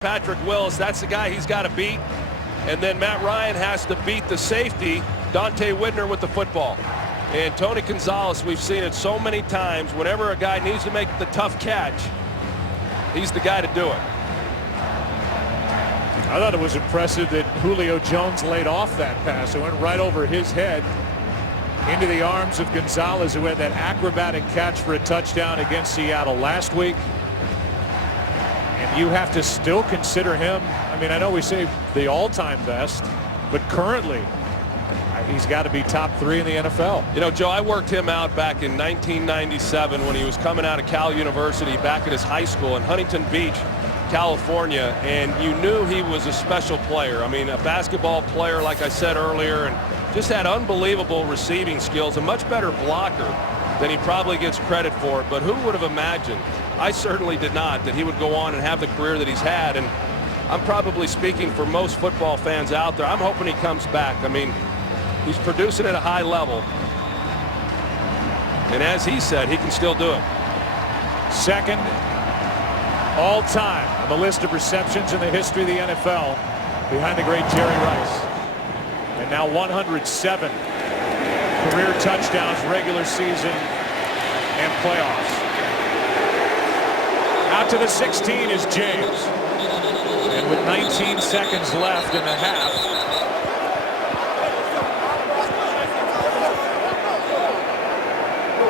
Patrick Willis, that's the guy he's got to beat. And then Matt Ryan has to beat the safety, Dante Whitner, with the football. And Tony Gonzalez, we've seen it so many times. Whenever a guy needs to make the tough catch, he's the guy to do it. I thought it was impressive that Julio Jones laid off that pass. It went right over his head into the arms of Gonzalez, who had that acrobatic catch for a touchdown against Seattle last week. And you have to still consider him. I mean, I know we say the all-time best, but currently he's got to be top 3 in the NFL. You know, Joe, I worked him out back in 1997 when he was coming out of Cal University back at his high school in Huntington Beach, California, and you knew he was a special player. I mean, a basketball player, like I said earlier, and just had unbelievable receiving skills, a much better blocker than he probably gets credit for. But who would have imagined? I certainly did not, that he would go on and have the career that he's had. And I'm probably speaking for most football fans out there. I'm hoping he comes back. I mean, he's producing at a high level. And as he said, he can still do it. Second all-time on the list of receptions in the history of the NFL, behind the great Jerry Rice. And now 107 career touchdowns, regular season and playoffs. Out to the 16 is James. And with 19 seconds left in the half,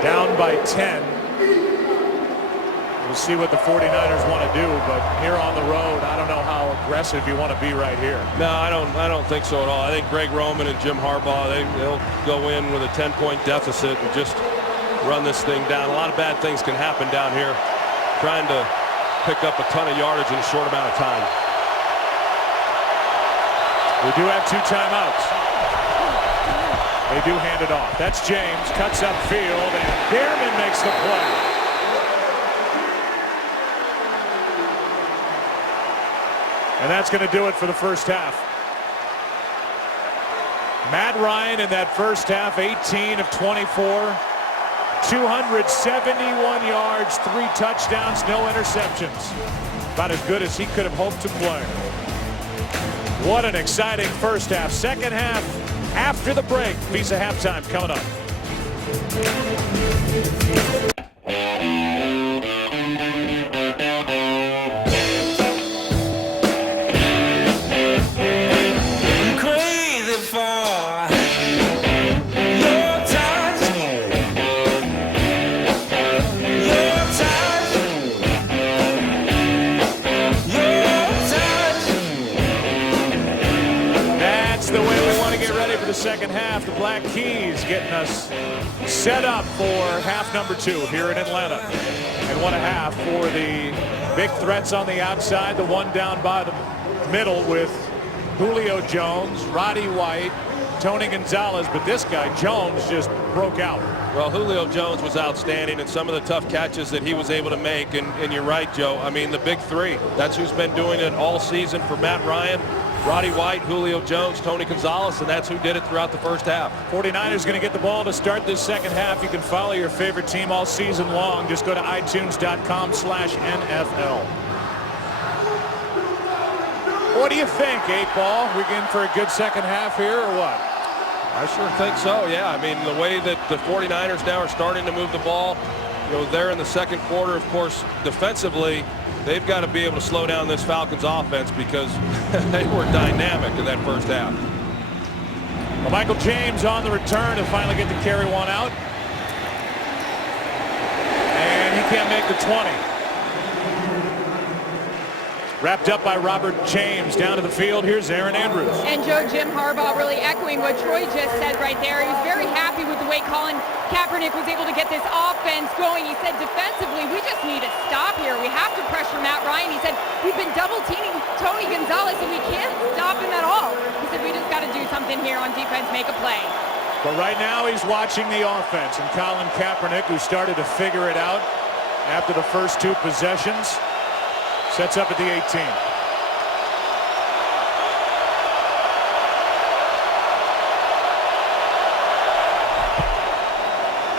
down by 10. We'll see what the 49ers want to do, but here on the road, I don't know how aggressive you want to be right here. No, I don't think so at all. I think Greg Roman and Jim Harbaugh, they'll go in with a 10-point deficit and just run this thing down. A lot of bad things can happen down here, trying to pick up a ton of yardage in a short amount of time. We do have 2 timeouts. They do hand it off. That's James, cuts upfield, and Behrman makes the play. And that's going to do it for the first half. Matt Ryan in that first half, 18 of 24, 271 yards, 3 touchdowns, no interceptions. About as good as he could have hoped to play. What an exciting first half. Second half after the break. Visa halftime coming up. Second half, the Black Keys getting us set up for half number 2 here in Atlanta. And 1.5 for the big threats on the outside. The one down by the middle with Julio Jones, Roddy White, Tony Gonzalez. But this guy, Jones, just broke out. Well, Julio Jones was outstanding, and some of the tough catches that he was able to make. And you're right, Joe. I mean, the big 3. That's who's been doing it all season for Matt Ryan. Roddy White, Julio Jones, Tony Gonzalez, and that's who did it throughout the first half. 49ers going to get the ball to start this second half. You can follow your favorite team all season long. Just go to itunes.com/NFL. What do you think, 8-Ball? We in for a good second half here or what? I sure think so, yeah. I mean, the way that the 49ers now are starting to move the ball, you know, there in the second quarter, of course, defensively, they've got to be able to slow down this Falcons offense because they were dynamic in that first half. Well, Michael James on the return to finally get the carry one out. And he can't make the 20. Wrapped up by Robert James. Down to the field, here's Aaron Andrews. And Joe, Jim Harbaugh really echoing what Troy just said right there. He was very happy with the way Colin Kaepernick was able to get this offense going. He said defensively, we just need to stop here. We have to pressure Matt Ryan. He said, we've been double teaming Tony Gonzalez and we can't stop him at all. He said, we just got to do something here on defense, make a play. But right now he's watching the offense, and Colin Kaepernick, who started to figure it out after the first 2 possessions, sets up at the 18.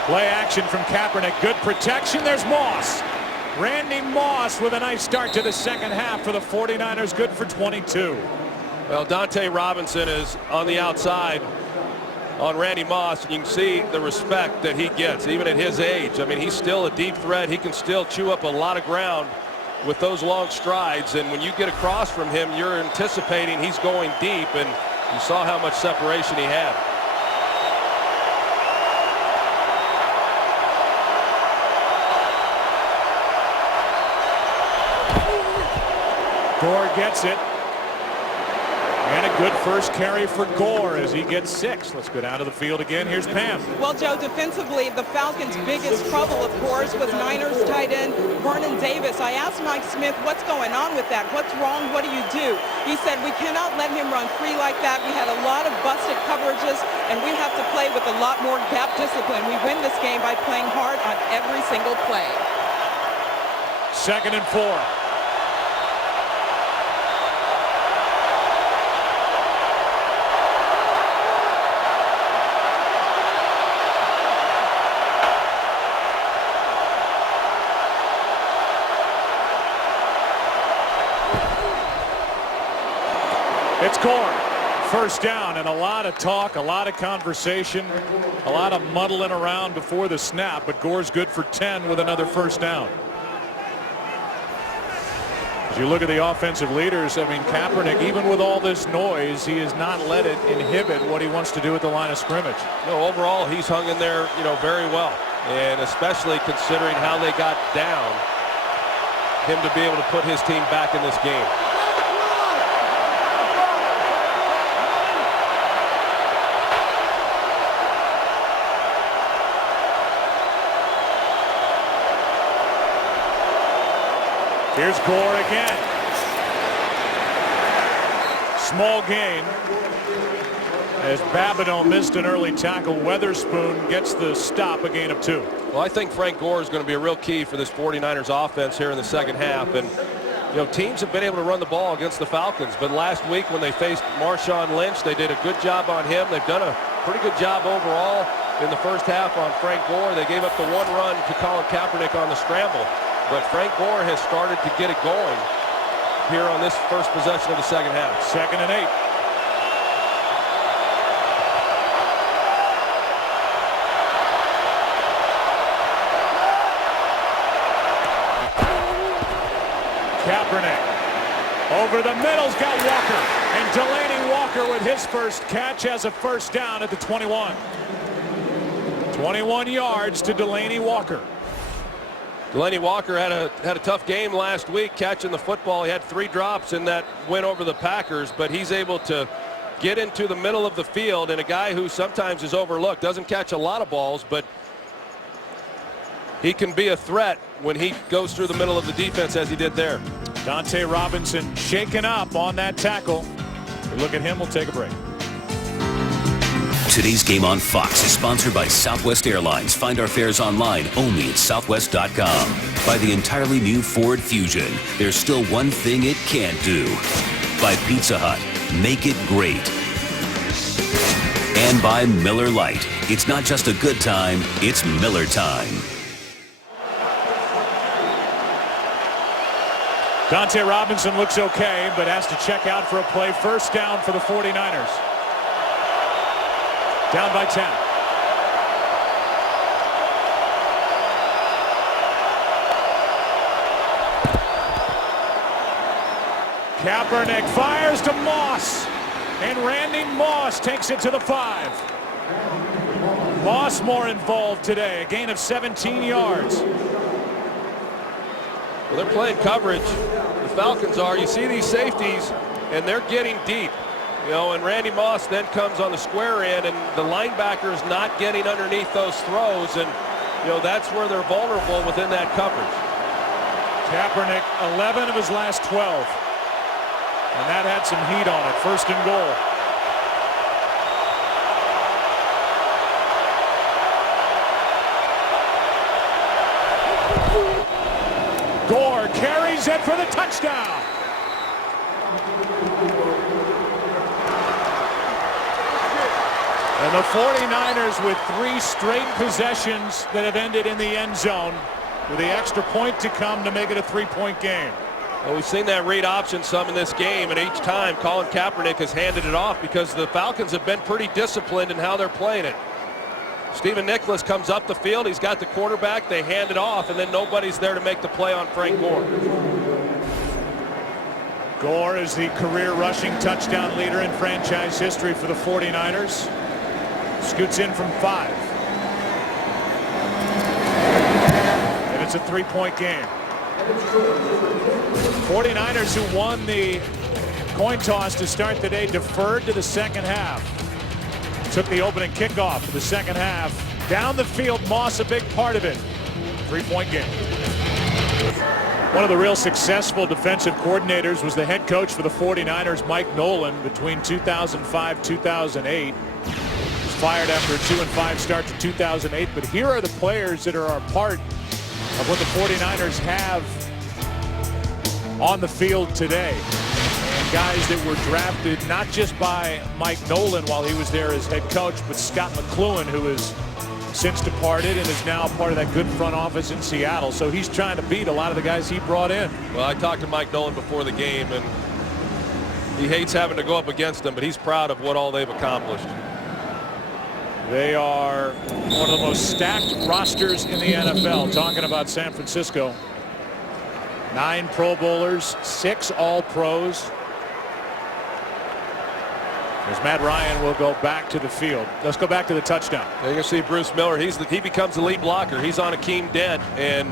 Play action from Kaepernick. Good protection. There's Moss. Randy Moss with a nice start to the second half for the 49ers, good for 22. Well, Dante Robinson is on the outside on Randy Moss, and you can see the respect that he gets even at his age. I mean, he's still a deep threat. He can still chew up a lot of ground with those long strides, and when you get across from him, you're anticipating he's going deep, and you saw how much separation he had. Gore gets it. And a good first carry for Gore as he gets 6. Let's go down to the field again. Here's Pam. Well, Joe, defensively, the Falcons' biggest trouble, of course, was Niners tight end Vernon Davis. I asked Mike Smith, what's going on with that? What's wrong? What do you do? He said, we cannot let him run free like that. We had a lot of busted coverages, and we have to play with a lot more gap discipline. We win this game by playing hard on every single play. 2nd and 4. It's Gore. First down, and a lot of talk, a lot of conversation, a lot of muddling around before the snap, but Gore's good for 10 with another first down. As you look at the offensive leaders, I mean, Kaepernick, even with all this noise, he has not let it inhibit what he wants to do at the line of scrimmage. No, overall, he's hung in there, very well, and especially considering how they got down, him to be able to put his team back in this game. Here's Gore again. Small gain as Babineau missed an early tackle. Weatherspoon gets the stop, a gain of 2. Well, I think Frank Gore is going to be a real key for this 49ers offense here in the second half. And, teams have been able to run the ball against the Falcons, but last week when they faced Marshawn Lynch, they did a good job on him. They've done a pretty good job overall in the first half on Frank Gore. They gave up the one run to Colin Kaepernick on the scramble. But Frank Gore has started to get it going here on this first possession of the second half. 2nd and 8. Kaepernick over the middle's got Walker, and Delaney Walker with his first catch has a first down at the 21. 21 yards to Delaney Walker. Delaney Walker had a tough game last week catching the football. He had 3 drops in that win over the Packers, but he's able to get into the middle of the field, and a guy who sometimes is overlooked, doesn't catch a lot of balls, but he can be a threat when he goes through the middle of the defense as he did there. Dante Robinson shaken up on that tackle. We look at him. We'll take a break. Today's game on Fox is sponsored by Southwest Airlines. Find our fares online only at southwest.com. By the entirely new Ford Fusion. There's still one thing it can't do. By Pizza Hut. Make it great. And by Miller Lite. It's not just a good time, it's Miller time. Dante Robinson looks okay, but has to check out for a play. First down for the 49ers. Down by 10. Kaepernick fires to Moss, and Randy Moss takes it to the 5. Moss more involved today, a gain of 17 yards. Well, they're playing coverage. The Falcons are. You see these safeties, and they're getting deep. And Randy Moss then comes on the square end, and the linebacker is not getting underneath those throws, and that's where they're vulnerable within that coverage. Kaepernick, 11 of his last 12, and that had some heat on it. First and goal. Gore carries it for the touchdown. And the 49ers with 3 straight possessions that have ended in the end zone. with the extra point to come to make it a 3-point game. Well, we've seen that read option some in this game, and each time Colin Kaepernick has handed it off because the Falcons have been pretty disciplined in how they're playing it. Stephen Nicholas comes up the field. He's got the quarterback. They hand it off, and then nobody's there to make the play on Frank Gore. Gore is the career rushing touchdown leader in franchise history for the 49ers. Scoots in from 5. And it's a 3-point game. 49ers, who won the coin toss to start the day, deferred to the second half. Took the opening kickoff for the second half. Down the field, Moss a big part of it. 3-point game. One of the real successful defensive coordinators was the head coach for the 49ers, Mike Nolan, between 2005-2008. Was fired after a 2-5 start to 2008. But here are the players that are a part of what the 49ers have on the field today. And guys that were drafted not just by Mike Nolan while he was there as head coach, but Scott McCloughan, who has since departed and is now part of that good front office in Seattle. So he's trying to beat a lot of the guys he brought in. Well, I talked to Mike Nolan before the game, and he hates having to go up against them, but he's proud of what all they've accomplished. They are one of the most stacked rosters in the NFL. Talking about San Francisco. 9 Pro Bowlers, 6 All-Pros. As Matt Ryan will go back to the field. Let's go back to the touchdown. You can see Bruce Miller. He becomes the lead blocker. He's on Akeem Dent, and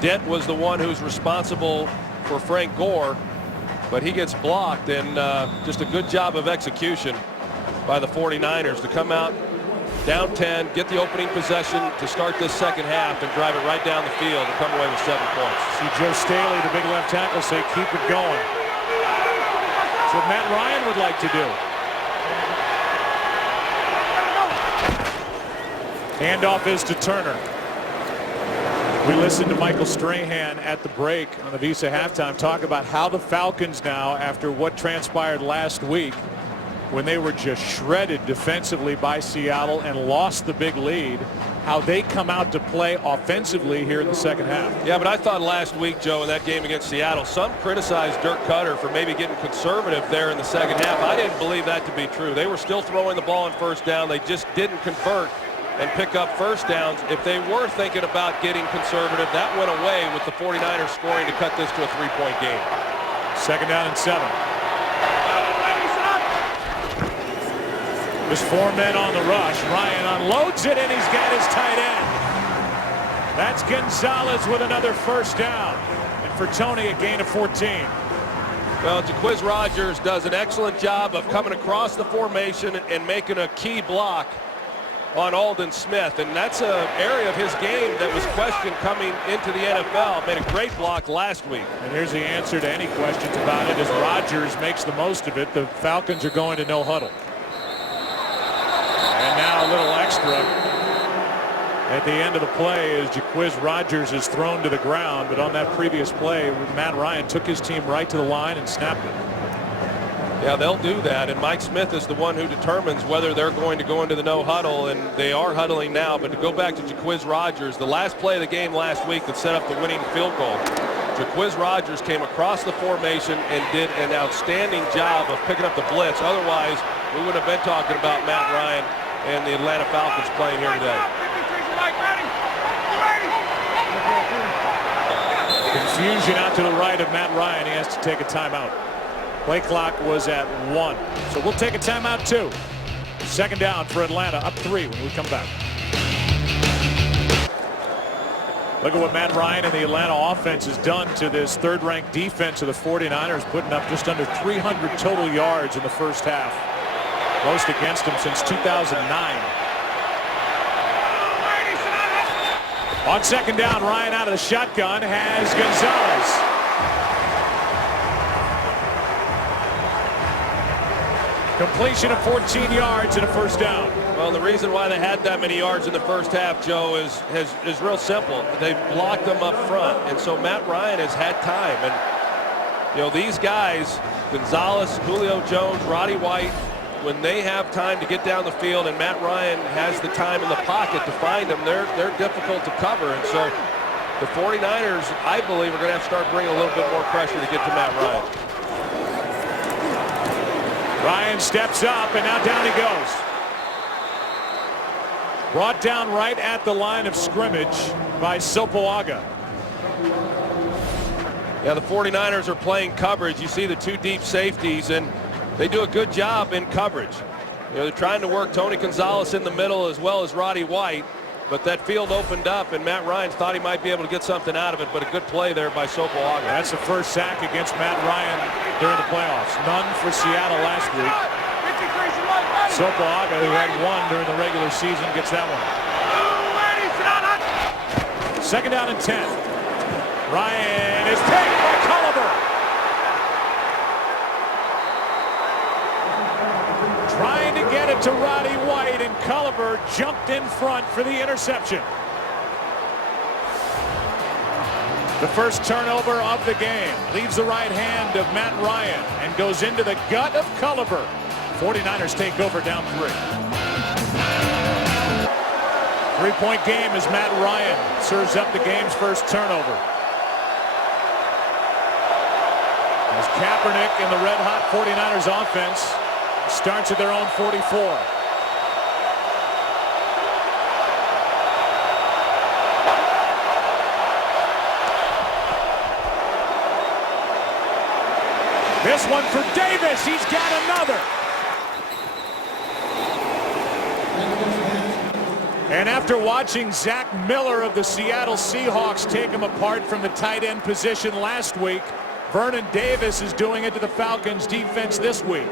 Dent was the one who's responsible for Frank Gore, but he gets blocked, and just a good job of execution by the 49ers to come out down 10, get the opening possession to start this second half and drive it right down the field and come away with 7 points. See Joe Staley, the big left tackle, say keep it going. That's what Matt Ryan would like to do. Handoff is to Turner. We listened to Michael Strahan at the break on the Visa halftime talk about how the Falcons now, after what transpired last week, when they were just shredded defensively by Seattle and lost the big lead, how they come out to play offensively here in the second half. Yeah, but I thought last week, Joe, in that game against Seattle, some criticized Dirk Cutter for maybe getting conservative there in the second half. I didn't believe that to be true. They were still throwing the ball on first down. They just didn't convert and pick up first downs. If they were thinking about getting conservative, that went away with the 49ers scoring to cut this to a 3-point game. Second down and 7. There's 4 men on the rush. Ryan unloads it, and he's got his tight end. That's Gonzalez with another first down. And for Tony, a gain of 14. Well, Jaquiz Rogers does an excellent job of coming across the formation and making a key block on Aldon Smith, and that's an area of his game that was questioned coming into the NFL. Made a great block last week. And here's the answer to any questions about it as Rogers makes the most of it. The Falcons are going to no huddle. And now a little extra at the end of the play as Jaquiz Rogers is thrown to the ground, but on that previous play, Matt Ryan took his team right to the line and snapped it. Yeah, they'll do that, and Mike Smith is the one who determines whether they're going to go into the no huddle, and they are huddling now. But to go back to Jaquiz Rogers, the last play of the game last week that set up the winning field goal, Jaquiz Rogers came across the formation and did an outstanding job of picking up the blitz. Otherwise, we wouldn't have been talking about Matt Ryan and the Atlanta Falcons playing here today. Confusion out to the right of Matt Ryan. He has to take a timeout. Play clock was at 1. So we'll take a timeout too. Second down for Atlanta, up 3 when we come back. Look at what Matt Ryan and the Atlanta offense has done to this third-ranked defense of the 49ers, putting up just under 300 total yards in the first half. Most against them since 2009. On second down, Ryan out of the shotgun has Gonzalez. Completion of 14 yards and a first down. Well, the reason why they had that many yards in the first half, Joe, is real simple. They blocked them up front, and so Matt Ryan has had time. And you know, these guys, Gonzalez, Julio Jones, Roddy White, when they have time to get down the field and Matt Ryan has the time in the pocket to find them, they're difficult to cover. And so the 49ers, I believe, are going to have to start bringing a little bit more pressure to get to Matt Ryan. Ryan steps up, and now down he goes. Brought down right at the line of scrimmage by Sopoaga. Yeah, the 49ers are playing coverage. You see the two deep safeties, and they do a good job in coverage. You know, they're trying to work Tony Gonzalez in the middle as well as Roddy White, but that field opened up, and Matt Ryan thought he might be able to get something out of it, but a good play there by Sopoaga. That's the first sack against Matt Ryan during the playoffs. None for Seattle last week. Sopoaga, who had one during the regular season, gets that one. Second down and 10. Ryan is picked by Culliver. Trying to get it to Roddy White, and Culliver jumped in front for the interception. The first turnover of the game leaves the right hand of Matt Ryan and goes into the gut of Culliver. 49ers take over down 3. Three-point game as Matt Ryan serves up the game's first turnover. As Kaepernick and the red-hot 49ers offense starts at their own 44. This one for Davis. He's got another. And after watching Zach Miller of the Seattle Seahawks take him apart from the tight end position last week, Vernon Davis is doing it to the Falcons defense this week.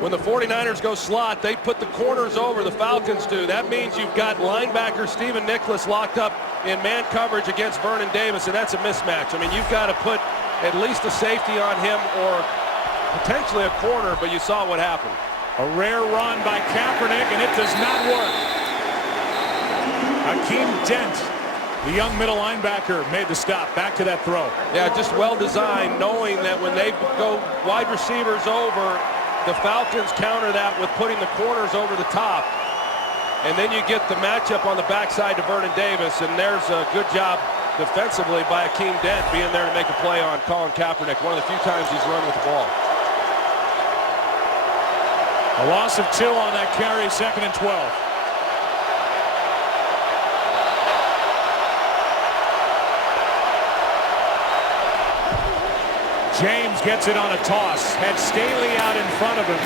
When the 49ers go slot, they put the corners over, the Falcons do. That means you've got linebacker Stephen Nicholas locked up in man coverage against Vernon Davis, and that's a mismatch. I mean, you've got to put at least a safety on him or potentially a corner, but you saw what happened. A rare run by Kaepernick, and it does not work. Hakeem Dent, the young middle linebacker, made the stop. Back to that throw. Yeah, just well designed, knowing that when they go wide receivers over, the Falcons counter that with putting the corners over the top. And then you get the matchup on the backside to Vernon Davis, and there's a good job defensively by Hakeem Dent being there to make a play on Colin Kaepernick. One of the few times he's run with the ball. A loss of 2 on that carry, 2nd and 12. James gets it on a toss. Had Staley out in front of him.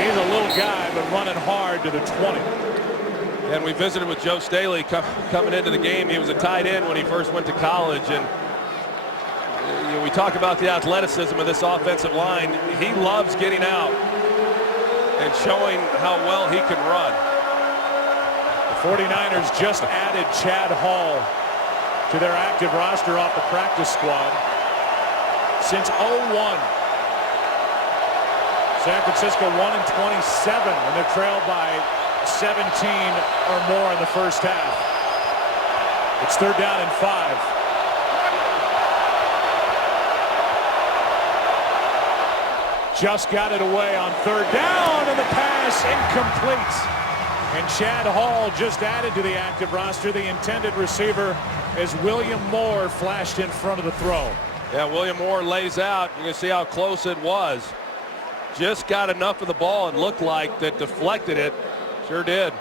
He's a little guy, but running hard to the 20. And we visited with Joe Staley coming into the game. He was a tight end when he first went to college. And you know, we talk about the athleticism of this offensive line. He loves getting out and showing how well he can run. The 49ers just added Chad Hall to their active roster off the practice squad. Since 0-1, San Francisco 1-27, and they're trailed by 17 or more in the first half. It's 3rd down and 5. Just got it away on 3rd down, and the pass incomplete. And Chad Hall just added to the active roster. The intended receiver as William Moore flashed in front of the throw. Yeah, William Moore lays out. You can see how close it was. Just got enough of the ball and looked like that deflected it. Sure did.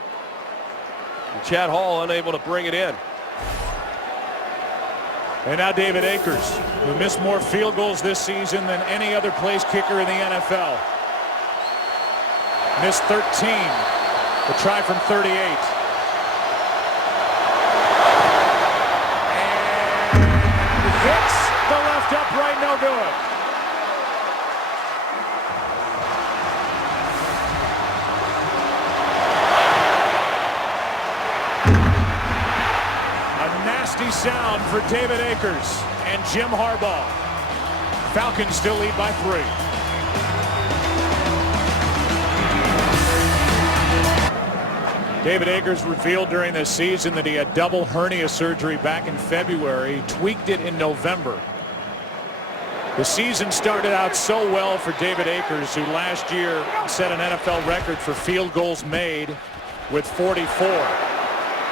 And Chad Hall unable to bring it in. And now David Akers, who missed more field goals this season than any other place kicker in the NFL. Missed 13. The try from 38. And hits the left upright, no good. A nasty sound for David Akers and Jim Harbaugh. Falcons still lead by 3. David Akers revealed during this season that he had double hernia surgery back in February. He tweaked it in November. The season started out so well for David Akers, who last year set an NFL record for field goals made with 44.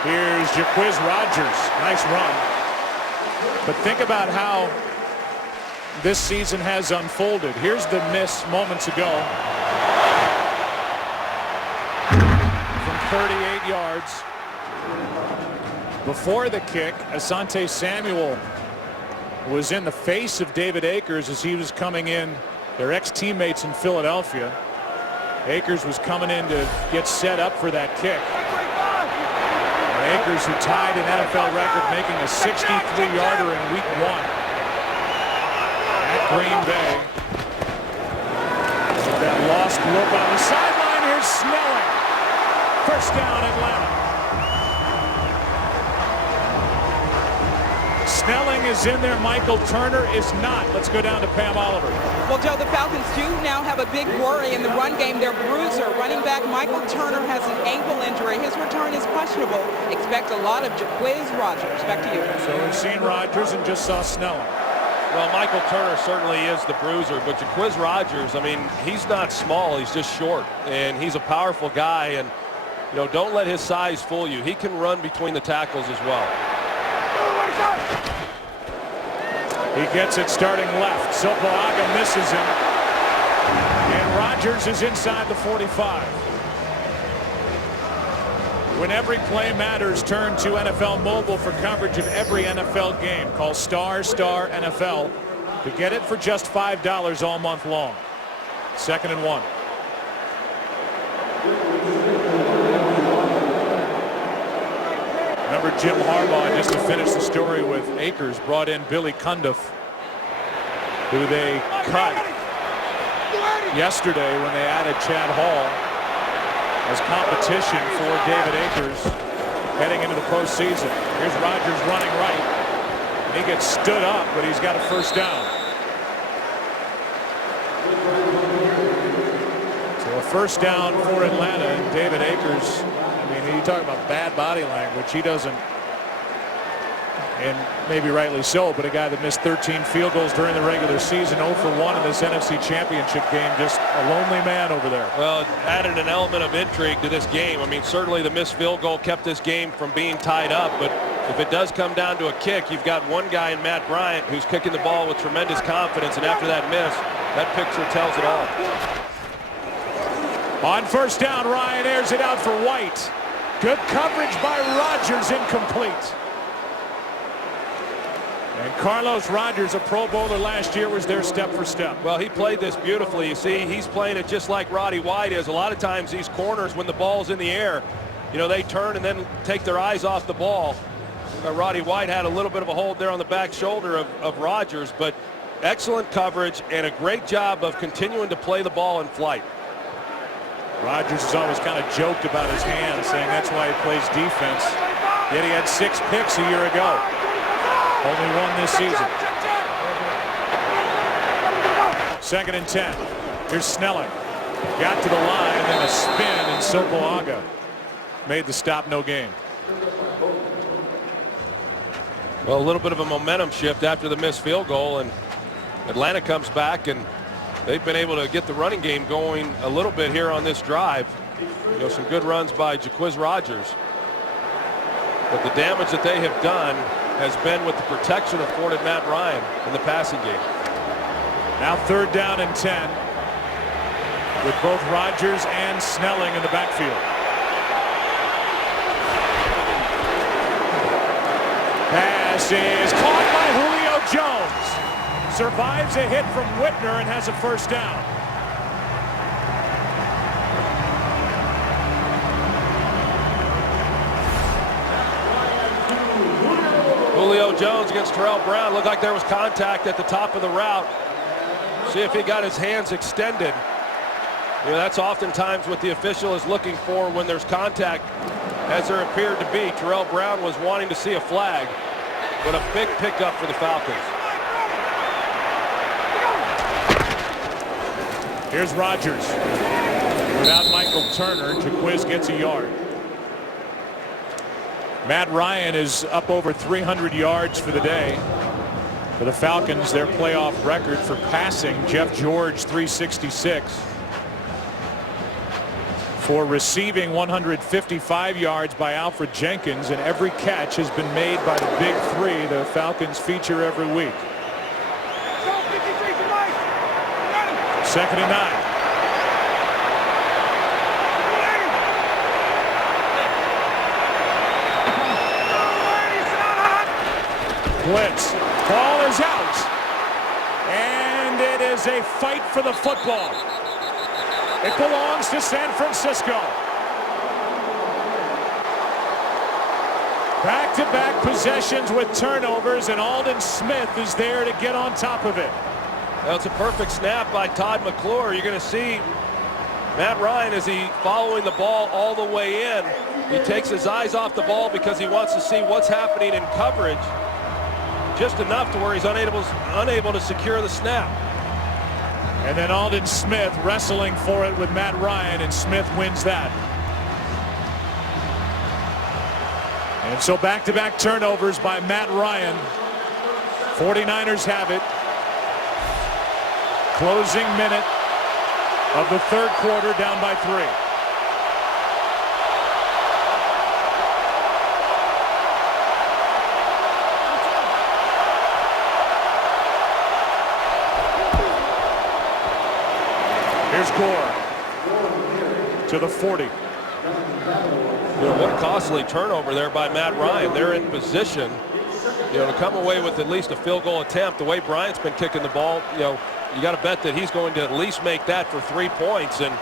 Here's Jaquiz Rodgers. Nice run. But think about how this season has unfolded. Here's the miss moments ago from 38 yards. Before the kick, Asante Samuel was in the face of David Akers as he was coming in. Their ex-teammates in Philadelphia. Akers was coming in to get set up for that kick. And Akers, who tied an NFL record, making a 63-yarder in Week 1 at Green Bay. With that lost look on the sideline, here's Snelling. First down, Atlanta. Snelling is in there. Michael Turner is not. Let's go down to Pam Oliver. Well, Joe, the Falcons do now have a big worry in the run game. Their bruiser, running back Michael Turner, has an ankle injury. His return is questionable. Expect a lot of Jaquiz Rogers. Back to you. So we've seen Rogers and just saw Snelling. Well, Michael Turner certainly is the bruiser, but Jaquiz Rogers, I mean, he's not small. He's just short, and he's a powerful guy. And, you know, don't let his size fool you. He can run between the tackles as well. He gets it starting left. Sopoaga misses him. And Rogers is inside the 45. When every play matters, turn to NFL Mobile for coverage of every NFL game. Call ** NFL to get it for just $5 all month long. 2nd and 1. Remember Jim Harbaugh, just to finish the story with Akers, brought in Billy Cundiff, who they cut yesterday when they added Chad Hall as competition for David Akers heading into the postseason. Here's Rogers running right. And he gets stood up, but he's got a first down. So a first down for Atlanta, and David Akers, I mean, you talk about bad body language. He doesn't, and maybe rightly so, but a guy that missed 13 field goals during the regular season, 0 for 1 in this NFC Championship game, just a lonely man over there. Well, it added an element of intrigue to this game. I mean, certainly the missed field goal kept this game from being tied up, but if it does come down to a kick, you've got one guy in Matt Bryant who's kicking the ball with tremendous confidence, and after that miss, that picture tells it all. On first down, Ryan airs it out for White. Good coverage by Rogers, incomplete. And Carlos Rogers, a Pro Bowler last year, was there step for step. Well, he played this beautifully. You see, he's playing it just like Roddy White is. A lot of times these corners, when the ball's in the air, you know, they turn and then take their eyes off the ball. Roddy White had a little bit of a hold there on the back shoulder of Rogers, but excellent coverage and a great job of continuing to play the ball in flight. Rogers has always kind of joked about his hands, saying that's why he plays defense. Yet he had 6 picks a year ago. Only 1 this season. 2nd and 10. Here's Snelling. Got to the line, and then a spin, and Sopoaga made the stop, no gain. Well, a little bit of a momentum shift after the missed field goal, and Atlanta comes back, and they've been able to get the running game going a little bit here on this drive. You know, some good runs by Jaquiz Rogers. But the damage that they have done has been with the protection afforded Matt Ryan in the passing game. Now 3rd down and 10 with both Rogers and Snelling in the backfield. Pass is caught by Julio Jones. Survives a hit from Whitner and has a first down. Julio Jones against Terrell Brown. Looked like there was contact at the top of the route. See if he got his hands extended. You know, that's oftentimes what the official is looking for when there's contact, as there appeared to be. Terrell Brown was wanting to see a flag, but a big pickup for the Falcons. Here's Rogers. Without Michael Turner, Jaquiz gets a yard. Matt Ryan is up over 300 yards for the day. For the Falcons, their playoff record for passing, Jeff George 366. for receiving 155 yards by Alfred Jenkins, and every catch has been made by the big three the Falcons feature every week. 2nd and 9. Blitz. Ball is out. And it is a fight for the football. It belongs to San Francisco. Back-to-back possessions with turnovers, and Aldon Smith is there to get on top of it. Well, it's a perfect snap by Todd McClure. You're going to see Matt Ryan as he following the ball all the way in. He takes his eyes off the ball because he wants to see what's happening in coverage. Just enough to where he's unable to secure the snap. And then Aldon Smith wrestling for it with Matt Ryan, and Smith wins that. And so back-to-back turnovers by Matt Ryan. 49ers have it. Closing minute of the 3rd quarter, down by 3. Here's Gore to the 40. What a costly turnover there by Matt Ryan. They're in position, to come away with at least a field goal attempt. The way Bryant's been kicking the ball, you got to bet that he's going to at least make that for 3 points. And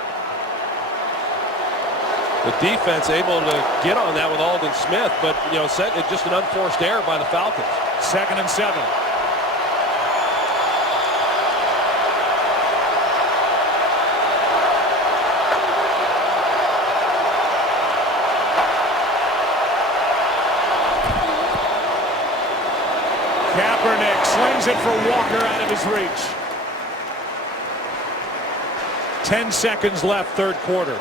the defense able to get on that with Aldon Smith, but just an unforced error by the Falcons. 2nd and 7. Kaepernick slings it for Walker out of his reach. 10 seconds left, 3rd quarter.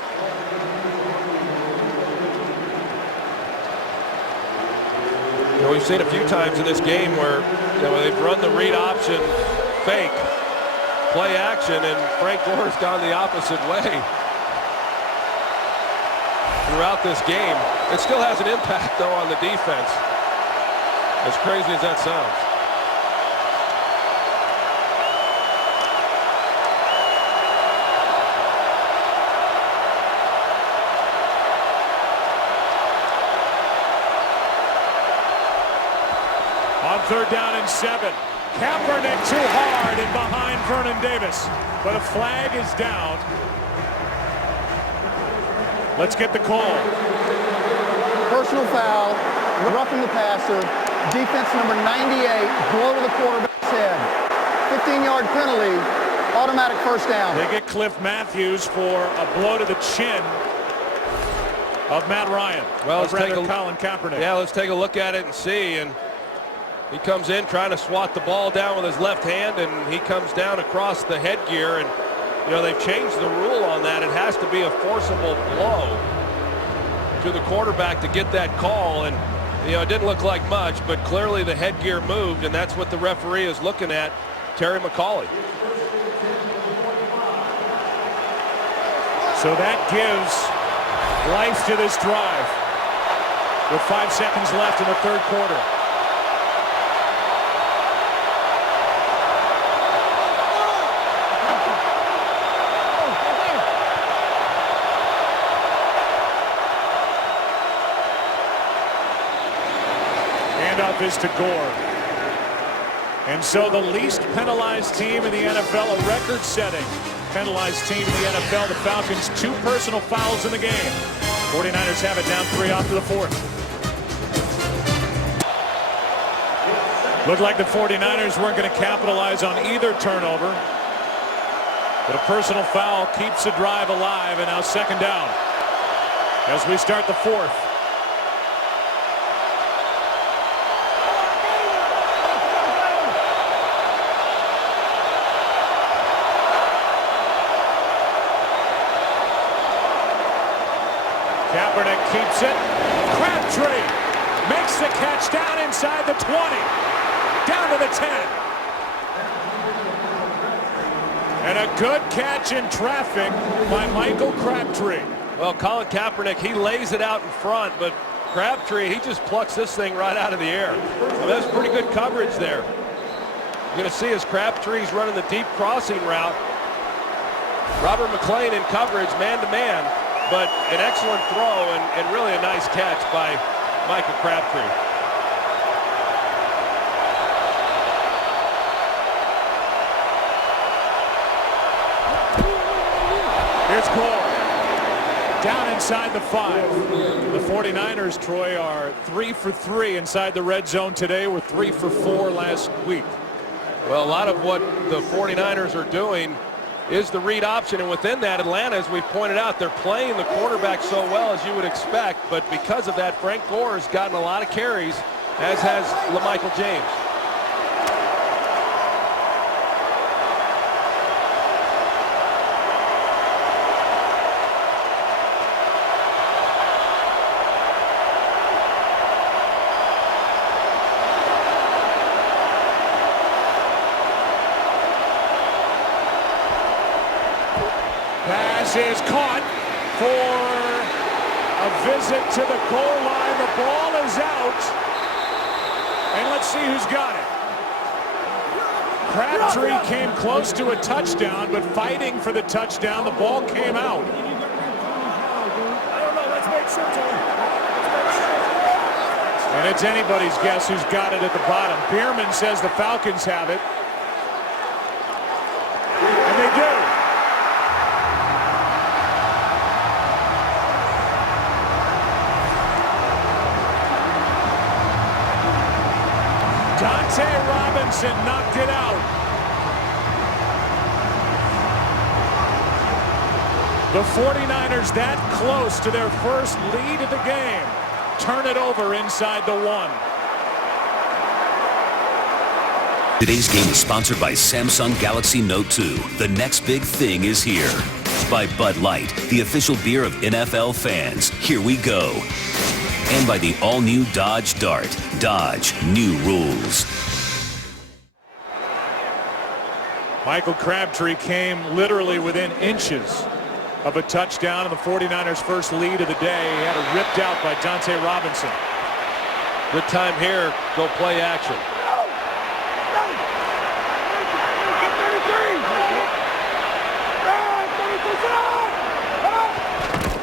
We've seen a few times in this game where they've run the read option fake play action, and Frank Gore's gone the opposite way throughout this game. It still has an impact though on the defense, as crazy as that sounds. On 3rd down and 7. Kaepernick too hard and behind Vernon Davis. But a flag is down. Let's get the call. Personal foul, roughing the passer, defense number 98, blow to the quarterback's head. 15-yard penalty, automatic 1st down. They get Cliff Matthews for a blow to the chin of Matt Ryan. Well, let's take Colin Kaepernick. Yeah, let's take a look at it and see. And he comes in trying to swat the ball down with his left hand, and he comes down across the headgear. And they've changed the rule on that. It has to be a forcible blow to the quarterback to get that call. And it didn't look like much, but clearly the headgear moved, and that's what the referee is looking at, Terry McCauley. So that gives life to this drive with 5 seconds left in the 3rd quarter. Handoff is to Gore. And so the least penalized team in the NFL, a record-setting penalized team in the NFL, the Falcons, 2 personal fouls in the game. 49ers have it down 3 after the 4th. Looked like the 49ers weren't going to capitalize on either turnover. But a personal foul keeps the drive alive, and now 2nd down as we start the 4th. Kaepernick keeps it. Crabtree makes the catch down inside the 20. Down to the 10. And a good catch in traffic by Michael Crabtree. Well, Colin Kaepernick, he lays it out in front, but Crabtree, he just plucks this thing right out of the air. I mean, that's pretty good coverage there. You're going to see as Crabtree's running the deep crossing route. Robert McClain in coverage, man-to-man, but an excellent throw and really a nice catch by Michael Crabtree. Here's Gore. Down inside the 5. The 49ers, Troy, are 3 for 3 inside the red zone today. Were 3 for 4 last week. Well, a lot of what the 49ers are doing is the read option, and within that, Atlanta, as we pointed out, they're playing the quarterback so well as you would expect, but because of that, Frank Gore has gotten a lot of carries, as has LaMichael James. Is caught for a visit to the goal line. The ball is out, and let's see who's got it. Crabtree came close to a touchdown, but fighting for the touchdown, the ball came out. And it's anybody's guess who's got it at the bottom. Bierman says the Falcons have it, and they do. Robinson knocked it out. The 49ers that close to their first lead of the game. Turn it over inside the 1. Today's game is sponsored by Samsung Galaxy Note 2. The next big thing is here. By Bud Light, the official beer of NFL fans. Here we go. And by the all-new Dodge Dart. Dodge, new rules. Michael Crabtree came literally within inches of a touchdown in the 49ers' first lead of the day. He had it ripped out by Dante Robinson. Good time here. Go play action.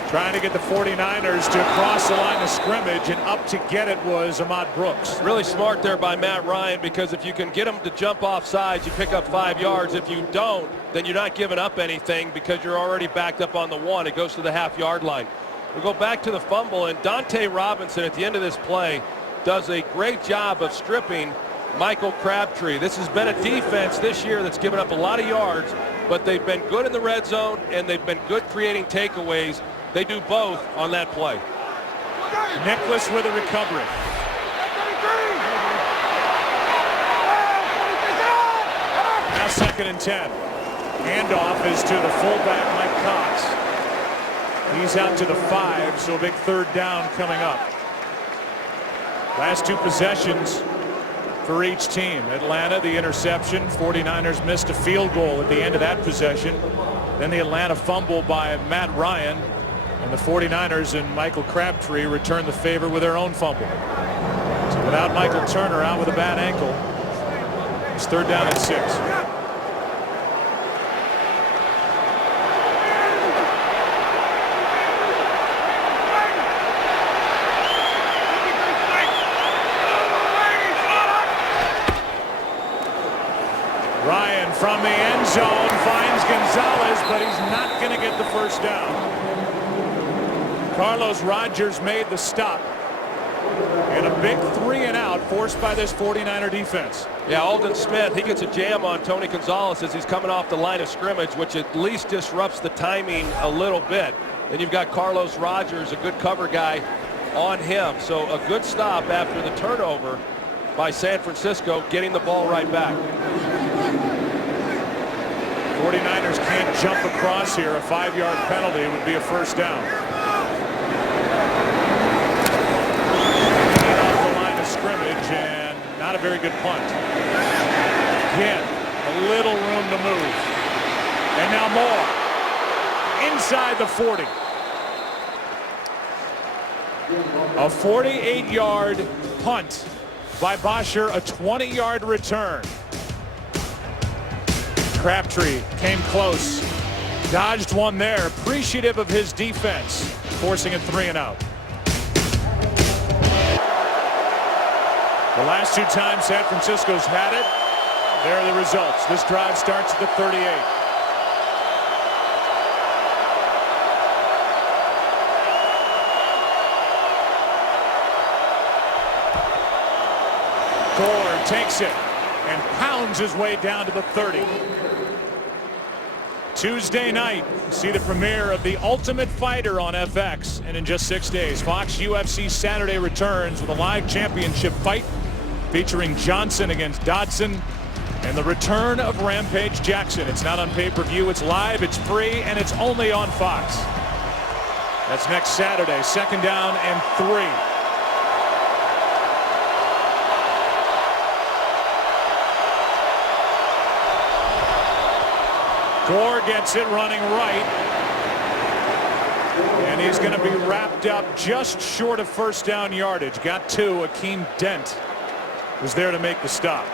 Trying to get the 49ers to cross the line of scrimmage, and up to get it was Ahmad Brooks. Really smart there by Matt Ryan, because if you can get him to jump off sides, you pick up 5 yards. If you don't, then you're not giving up anything because you're already backed up on the 1. It goes to the half-yard line. We go back to the fumble, and Dante Robinson at the end of this play does a great job of stripping Michael Crabtree. This has been a defense this year that's given up a lot of yards, but they've been good in the red zone, and they've been good creating takeaways. They do both on that play. Nicholas with a recovery. Now 2nd and 10. Handoff is to the fullback, Mike Cox. He's out to the 5, so a big 3rd down coming up. Last 2 possessions for each team. Atlanta, the interception. 49ers missed a field goal at the end of that possession. Then the Atlanta fumble by Matt Ryan. And the 49ers and Michael Crabtree return the favor with their own fumble. So without Michael Turner out with a bad ankle, it's 3rd down and 6. Ryan from the end zone finds Gonzalez, but he's not going to get the first down. Carlos Rogers made the stop, and a big 3-and-out forced by this 49er defense. Yeah, Aldon Smith, he gets a jam on Tony Gonzalez as he's coming off the line of scrimmage, which at least disrupts the timing a little bit. Then you've got Carlos Rogers, a good cover guy, on him. So a good stop after the turnover by San Francisco, getting the ball right back. 49ers can't jump across here. A 5-yard penalty would be a first down. Scrimmage, and not a very good punt. Again, a little room to move. And now more. Inside the 40. A 48-yard punt by Bosher, a 20-yard return. Crabtree came close, dodged one there, appreciative of his defense, forcing it 3-and-out. The last two times San Francisco's had it, there are the results. This drive starts at the 38. Gore takes it and pounds his way down to the 30. Tuesday night, see the premiere of The Ultimate Fighter on FX, and in just 6 days, Fox UFC Saturday returns with a live championship fight featuring Johnson against Dodson and the return of Rampage Jackson. It's not on pay-per-view, it's live, it's free, and it's only on Fox. That's next Saturday, 2nd down and 3. Gore gets it running right, and he's going to be wrapped up just short of first down yardage. Got 2. Akeem Dent was there to make the stop.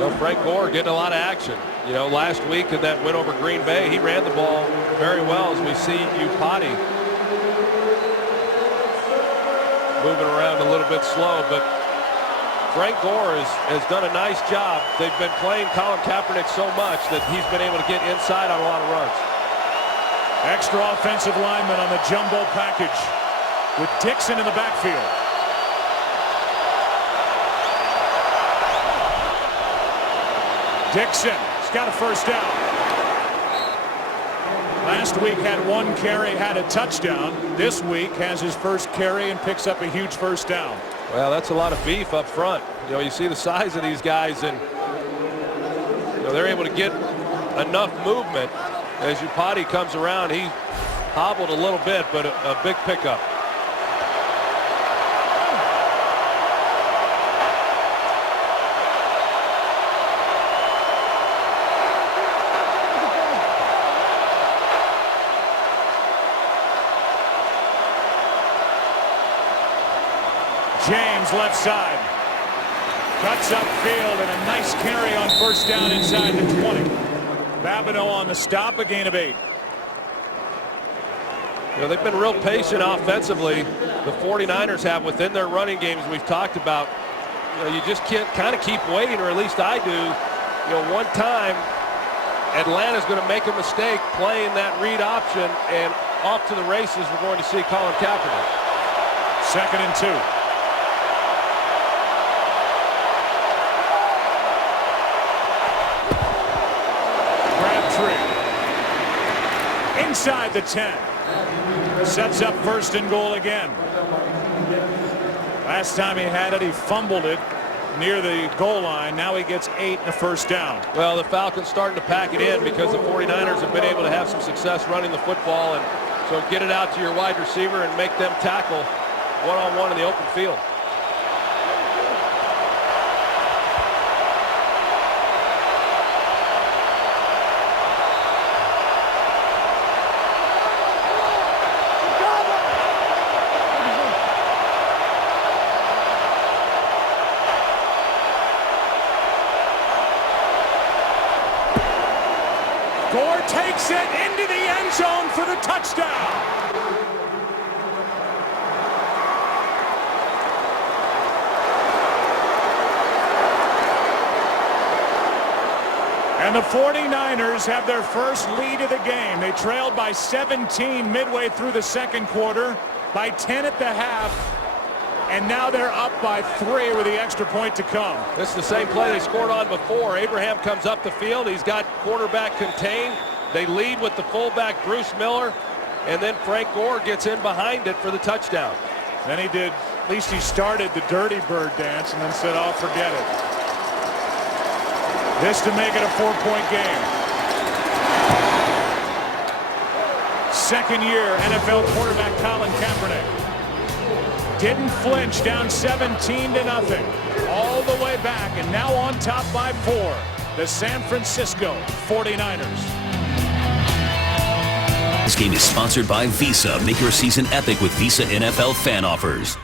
Well, Frank Gore getting a lot of action. You know, last week in that win over Green Bay, he ran the ball very well, as we see Upati moving around a little bit slow, but Frank Gore has done a nice job. They've been playing Colin Kaepernick so much that he's been able to get inside on a lot of runs. Extra offensive lineman on the jumbo package with Dixon in the backfield. Dixon has got a first down. Last week had 1 carry, had a touchdown. This week has his first carry and picks up a huge first down. Well, that's a lot of beef up front. You know, you see the size of these guys, and you know, they're able to get enough movement. As Upati comes around, he hobbled a little bit, but a big pickup. James left side. Cuts upfield and a nice carry on first down inside the 20. Babineau on the stop, a gain of 8. You know, they've been real patient offensively. The 49ers have within their running games we've talked about. You know, you just can't kind of keep waiting, or at least I do. You know, one time Atlanta's going to make a mistake playing that read option, and off to the races we're going to see Colin Kaepernick. 2nd and 2. Inside the 10. Sets up 1st and goal again. Last time he had it, he fumbled it near the goal line. Now he gets 8 and a first down. Well, the Falcons starting to pack it in because the 49ers have been able to have some success running the football, and so get it out to your wide receiver and make them tackle one-on-one in the open field. Gore takes it into the end zone for the touchdown. And the 49ers have their first lead of the game. They trailed by 17 midway through the 2nd quarter, by 10 at the half, and now they're up by 3 with the extra point to come. This is the same play they scored on before. Abraham comes up the field. He's got quarterback contained. They lead with the fullback, Bruce Miller, and then Frank Gore gets in behind it for the touchdown. Then he did, at least he started the dirty bird dance and then said, "Oh, forget it." This to make it a 4-point game. 2nd year NFL quarterback Colin Kaepernick didn't flinch, down 17-0 all the way back, and now on top by 4, the San Francisco 49ers. This game is sponsored by Visa. Make your season epic with Visa NFL fan offers.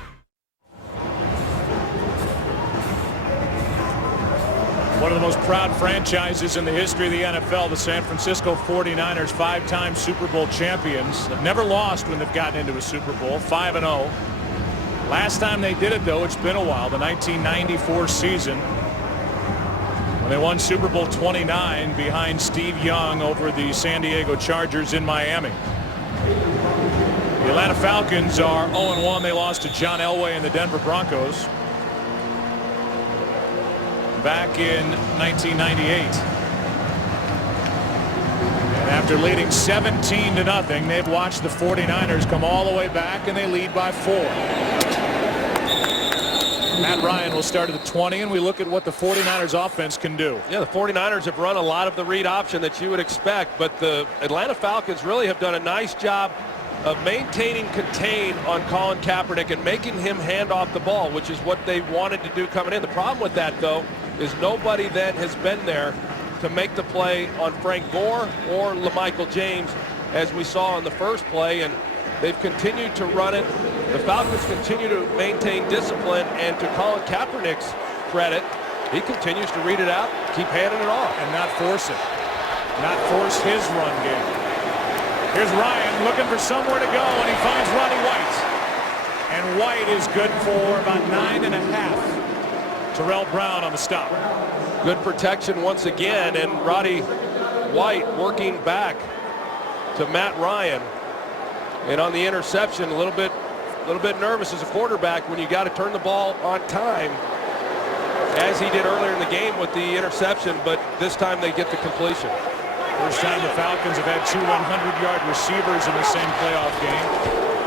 One of the most proud franchises in the history of the NFL, the San Francisco 49ers, 5-time Super Bowl champions. They've never lost when they've gotten into a Super Bowl, 5-0. Last time they did it, though, it's been a while, the 1994 season, when they won Super Bowl 29 behind Steve Young over the San Diego Chargers in Miami. The Atlanta Falcons are 0-1. They lost to John Elway and the Denver Broncos back in 1998. And after leading 17-0, they've watched the 49ers come all the way back, and they lead by 4. Matt Ryan will start at the 20, and we look at what the 49ers offense can do. Yeah, the 49ers have run a lot of the read option that you would expect, but the Atlanta Falcons really have done a nice job of maintaining contain on Colin Kaepernick and making him hand off the ball, which is what they wanted to do coming in. The problem with that, though, is nobody then has been there to make the play on Frank Gore or LaMichael James, as we saw in the first play, and they've continued to run it. The Falcons continue to maintain discipline, and to Colin Kaepernick's credit, he continues to read it out, keep handing it off. And not force it. Not force his run game. Here's Ryan looking for somewhere to go, and he finds Roddy White. And White is good for about 9.5. Terrell Brown on the stop. Good protection once again, and Roddy White working back to Matt Ryan. And on the interception, a little bit nervous as a quarterback when you got to turn the ball on time, as he did earlier in the game with the interception, but this time they get the completion. First time the Falcons have had 2 100-yard receivers in the same playoff game.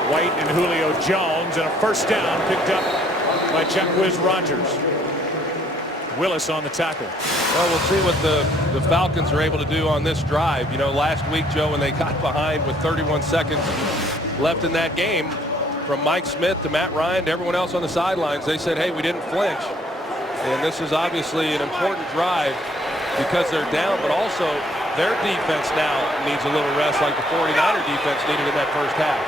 White and Julio Jones, and a first down picked up by Jacquizz Rodgers. Willis on the tackle. Well, we'll see what the Falcons are able to do on this drive. You know, last week, Joe, when they got behind with 31 seconds left in that game, from Mike Smith to Matt Ryan to everyone else on the sidelines, they said, hey, we didn't flinch. And this is obviously an important drive because they're down, but also their defense now needs a little rest like the 49er defense needed in that first half.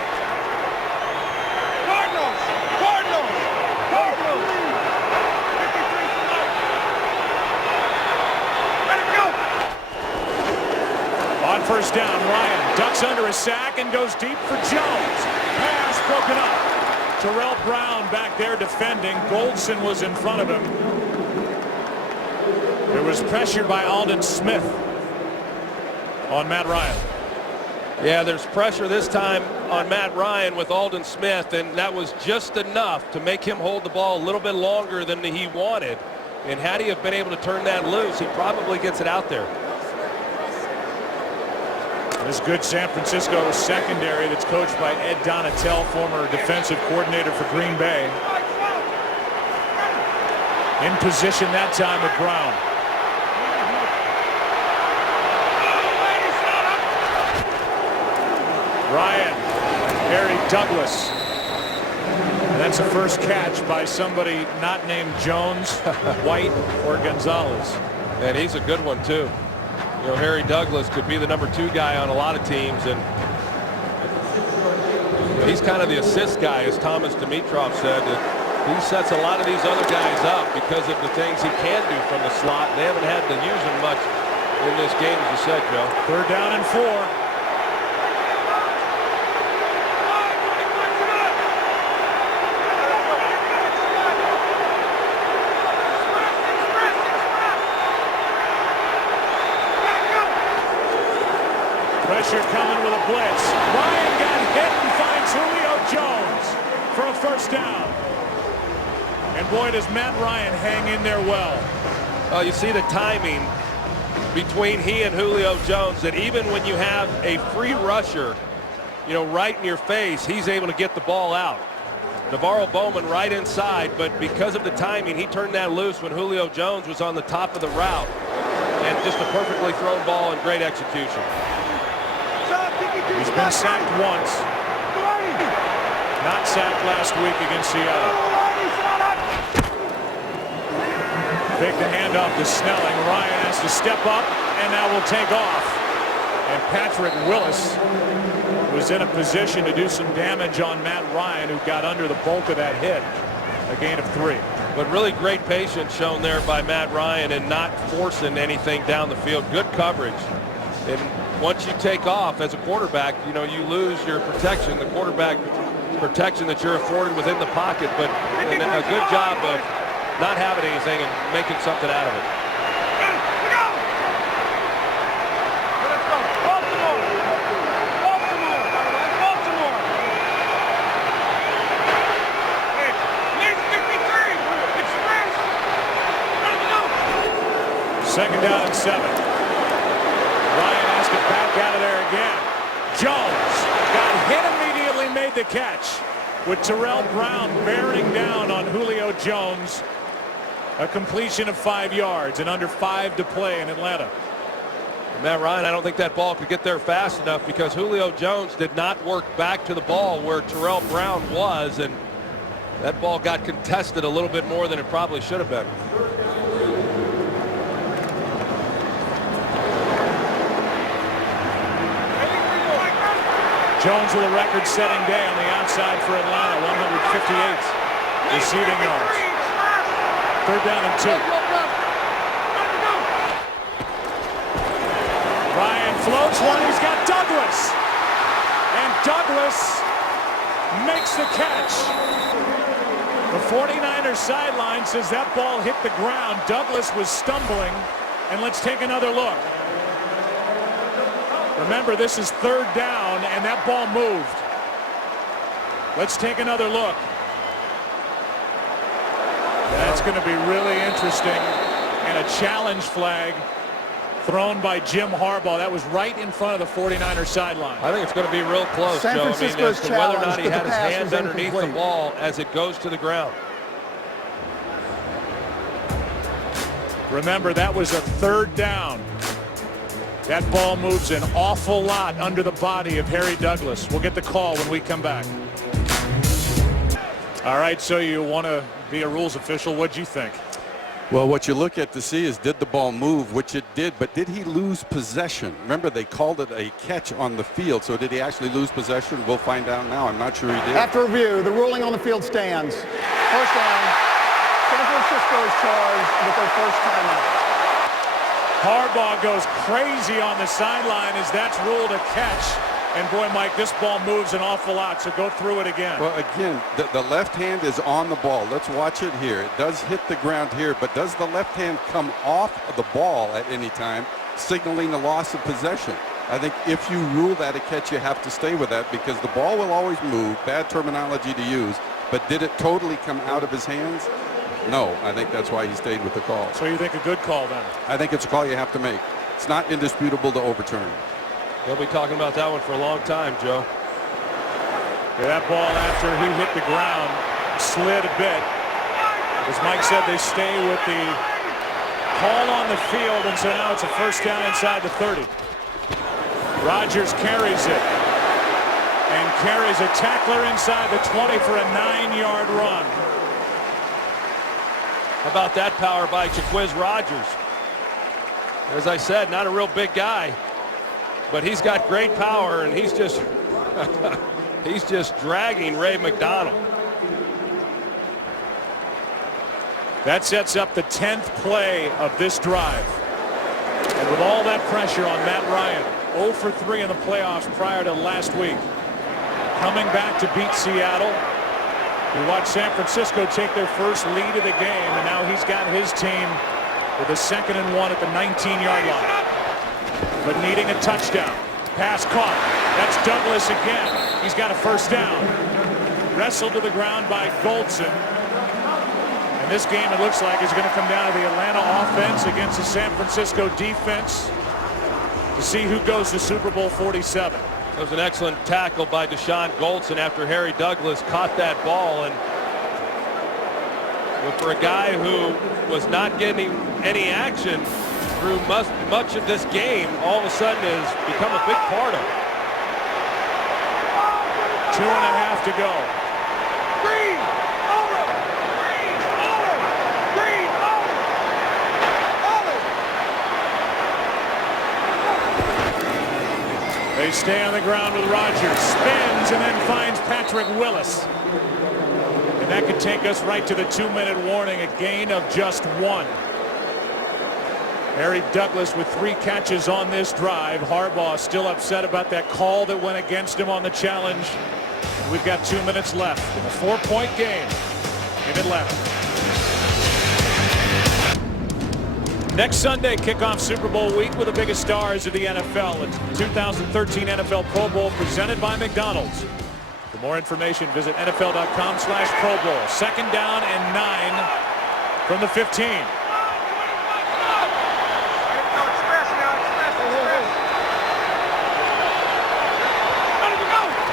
On first down, Ryan ducks under a sack and goes deep for Jones. Pass broken up. Terrell Brown back there defending. Goldson was in front of him. There was pressure by Aldon Smith on Matt Ryan. Yeah, there's pressure this time on Matt Ryan with Aldon Smith, and that was just enough to make him hold the ball a little bit longer than he wanted. And had he have been able to turn that loose, he probably gets it out there. This good San Francisco secondary that's coached by Ed Donatel, former defensive coordinator for Green Bay. In position that time with Brown. Ryan, Harry Douglas. And that's a first catch by somebody not named Jones, White, or Gonzalez. And he's a good one, too. You know, Harry Douglas could be the number 2 guy on a lot of teams, and he's kind of the assist guy, as Thomas Dimitroff said. He sets a lot of these other guys up because of the things he can do from the slot. They haven't had to use him much in this game, as you said, Joe. Third down and 4. Pressure coming with a blitz. Ryan got hit and finds Julio Jones for a first down. And boy, does Matt Ryan hang in there well. Well, you see the timing between he and Julio Jones, that even when you have a free rusher, you know, right in your face, he's able to get the ball out. Navarro Bowman right inside, but because of the timing, he turned that loose when Julio Jones was on the top of the route. And just a perfectly thrown ball and great execution. He's been sacked once. Not sacked last week against Seattle. Take the handoff to Snelling. Ryan has to step up and now will take off. And Patrick Willis was in a position to do some damage on Matt Ryan, who got under the bulk of that hit. A gain of 3. But really great patience shown there by Matt Ryan and not forcing anything down the field. Good coverage. And once you take off as a quarterback, you know, you lose your protection, the quarterback protection that you're afforded within the pocket. But a good job of not having anything and making something out of it. Second down and 7. Ryan has to back out of there again. Jones got hit immediately, made the catch with Terrell Brown bearing down on Julio Jones. A completion of 5 yards and under 5 to play in Atlanta. Matt Ryan, I don't think that ball could get there fast enough because Julio Jones did not work back to the ball where Terrell Brown was, and that ball got contested a little bit more than it probably should have been. Jones with a record-setting day on the outside for Atlanta, 158 receiving yards. Third down and 2. Ryan floats one. He's got Douglas. And Douglas makes the catch. The 49ers sideline says that ball hit the ground. Douglas was stumbling. And let's take another look. Remember, this is third down, and that ball moved. Let's take another look. That's going to be really interesting. And a challenge flag thrown by Jim Harbaugh. That was right in front of the 49ers sideline. I think it's going to be real close, San Joe. Francisco's as to whether or not challenge, he but had the his pass hands was underneath the incomplete. ball as it goes to the ground. Remember, that was a third down. That ball moves an awful lot under the body of Harry Douglas. We'll get the call when we come back. All right, so you want to be a rules official. What'd you think? Well, what you look at to see is, did the ball move, which it did, but did he lose possession? Remember, they called it a catch on the field, so did he actually lose possession? We'll find out now. I'm not sure he did. After review, the ruling on the field stands. First down. San Francisco is charged with their first timeout. Harbaugh goes crazy on the sideline as that's ruled a catch. And boy, Mike, this ball moves an awful lot, so go through it again. Well, again, the left hand is on the ball. Let's watch it here. It does hit the ground here, but does the left hand come off of the ball at any time, signaling the loss of possession? I think if you rule that a catch, you have to stay with that because the ball will always move. Bad terminology to use, but did it totally come out of his hands? No, I think that's why he stayed with the call. So you think a good call then? I think it's a call you have to make. It's not indisputable to overturn. They'll be talking about that one for a long time, Joe. Yeah, that ball after he hit the ground slid a bit. As Mike said, they stay with the call on the field, and so now it's a first down inside the 30. Rodgers carries it and carries a tackler inside the 20 for a 9-yard run. How about that power by Jaquiz Rodgers? As I said, not a real big guy, but he's got great power, and he's just he's just dragging Ray McDonald. That sets up the 10th play of this drive. And with all that pressure on Matt Ryan, 0 for 3 in the playoffs prior to last week, coming back to beat Seattle. We watched San Francisco take their first lead of the game, and now he's got his team with a 2nd and 1 at the 19-yard line. But needing a touchdown. Pass caught. That's Douglas again. He's got a first down. Wrestled to the ground by Goldson. And this game, it looks like, is going to come down to the Atlanta offense against the San Francisco defense to see who goes to Super Bowl 47. That was an excellent tackle by Deshaun Goldson after Harry Douglas caught that ball. And for a guy who was not getting any action through much of this game, all of a sudden has become a big part of it. 2.5 to go. Green, over, green, over, green, over, over. They They stay on the ground with Rodgers. Spins and then finds Patrick Willis. And that could take us right to the 2-minute warning. A gain of just 1. Harry Douglas with 3 catches on this drive. Harbaugh still upset about that call that went against him on the challenge. We've got 2 minutes left in a 4-point game in Atlanta. Next Sunday, kickoff Super Bowl week with the biggest stars of the NFL. It's 2013 NFL Pro Bowl presented by McDonald's. For more information, visit NFL.com/Pro Bowl. 2nd down and 9 from the 15.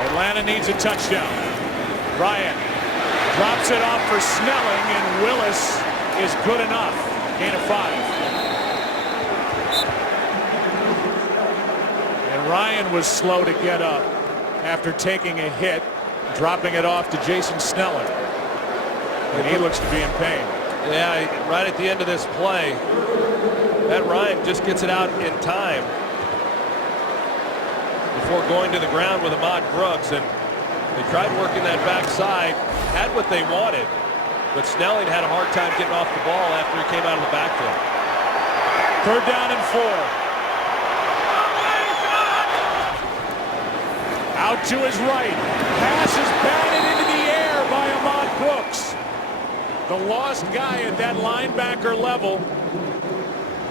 Atlanta needs a touchdown. Ryan drops it off for Snelling, and Willis is good enough. Gain of 5. And Ryan was slow to get up after taking a hit, dropping it off to Jason Snelling. And he looks to be in pain. Yeah, right at the end of this play, Matt Ryan just gets it out in time before going to the ground with Ahmad Brooks, and they tried working that backside, had what they wanted, but Snelling had a hard time getting off the ball after he came out of the backfield. 3rd down and 4. Out to his right. Pass is batted into the air by Ahmad Brooks. The lost guy at that linebacker level.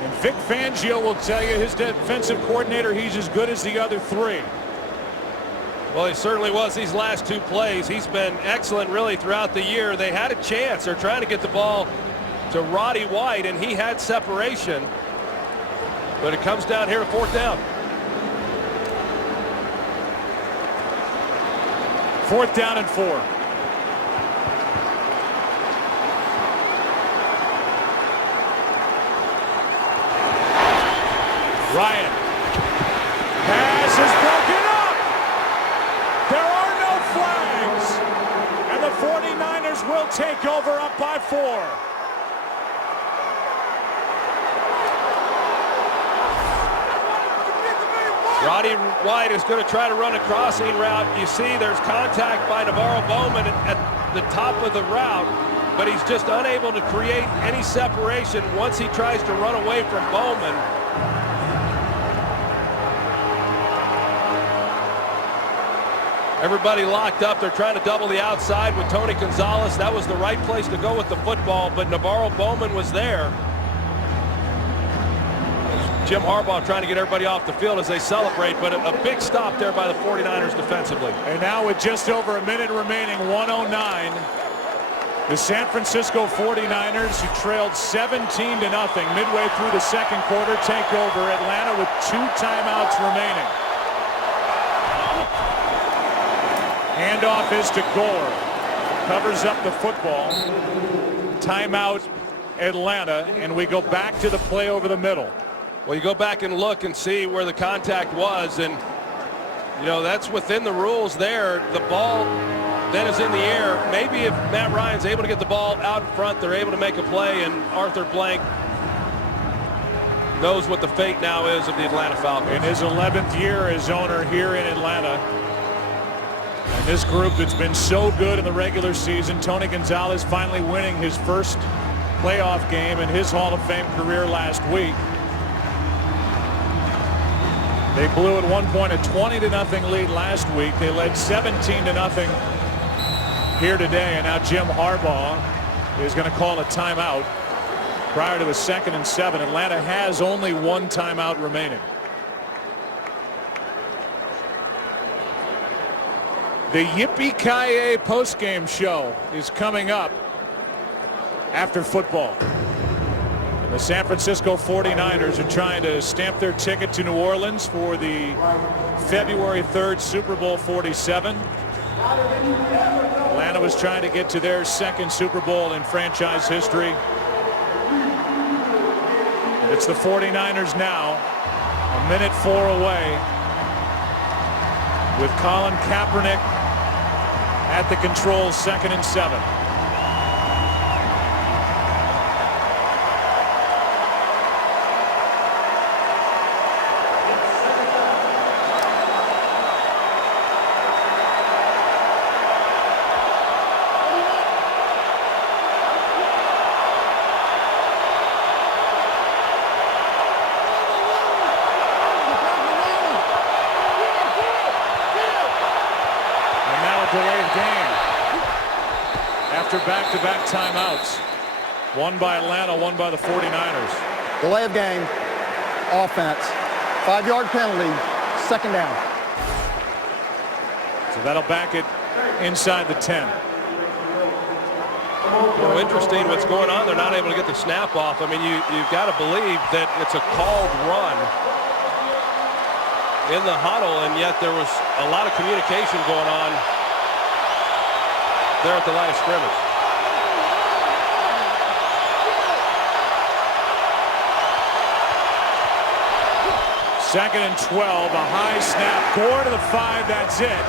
And Vic Fangio will tell you, his defensive coordinator, he's as good as the other 3. Well, he certainly was these last 2 plays. He's been excellent really throughout the year. They had a chance. They're trying to get the ball to Roddy White, and he had separation. But it comes down here to 4th down. 4th down and 4. Ryan. Pass is broken up. There are no flags. And the 49ers will take over up by 4. Roddy White is going to try to run a crossing route. You see there's contact by Navarro Bowman at the top of the route, but he's just unable to create any separation once he tries to run away from Bowman. Everybody locked up. They're trying to double the outside with Tony Gonzalez. That was the right place to go with the football, but Navarro Bowman was there. Jim Harbaugh trying to get everybody off the field as they celebrate, but a big stop there by the 49ers defensively. And now with just over a minute remaining, 1:09, the San Francisco 49ers, who trailed 17-0 midway through the 2nd quarter, take over Atlanta with 2 timeouts remaining. Handoff is to Gore. Covers up the football. Timeout Atlanta, and we go back to the play over the middle. Well, you go back and look and see where the contact was, and you know that's within the rules there. The ball then is in the air. Maybe if Matt Ryan's able to get the ball out in front, they're able to make a play, and Arthur Blank knows what the fate now is of the Atlanta Falcons. In his 11th year as owner here in Atlanta. And this group that's been so good in the regular season, Tony Gonzalez finally winning his first playoff game in his Hall of Fame career last week. They blew at one point a 20-0 lead last week. They led 17-0 here today, and now Jim Harbaugh is going to call a timeout prior to a 2nd and 7. Atlanta has only 1 timeout remaining. The Yippee-Ki-Yay postgame show is coming up after football. The San Francisco 49ers are trying to stamp their ticket to New Orleans for the February 3rd Super Bowl 47. Atlanta was trying to get to their 2nd Super Bowl in franchise history. And it's the 49ers now, 1:04 away, with Colin Kaepernick at the controls, 2nd and 7. a delay of game after back-to-back timeouts. One by Atlanta, one by the 49ers. Delay of game, offense, 5-yard penalty, second down. So that'll back it inside the 10. Interesting what's going on. They're not able to get the snap off. I mean, you've got to believe that it's a called run in the huddle, and yet there was a lot of communication going on there at the line of scrimmage. Second and 12, a high snap, Gore to the 5, that's it.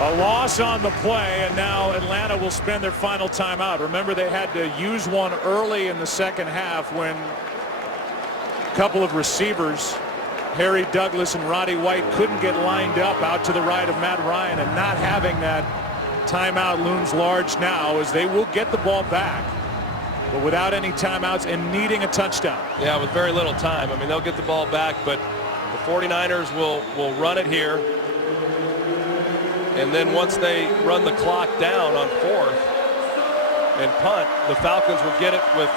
A loss on the play, and now Atlanta will spend their final timeout. Remember, they had to use one early in the second half when a couple of receivers, Harry Douglas and Roddy White, couldn't get lined up out to the right of Matt Ryan, and not having that timeout looms large now as they will get the ball back, but without any timeouts and needing a touchdown. Yeah, with very little time. I mean, they'll get the ball back, but the 49ers will run it here. And then once they run the clock down on fourth and punt, the Falcons will get it with,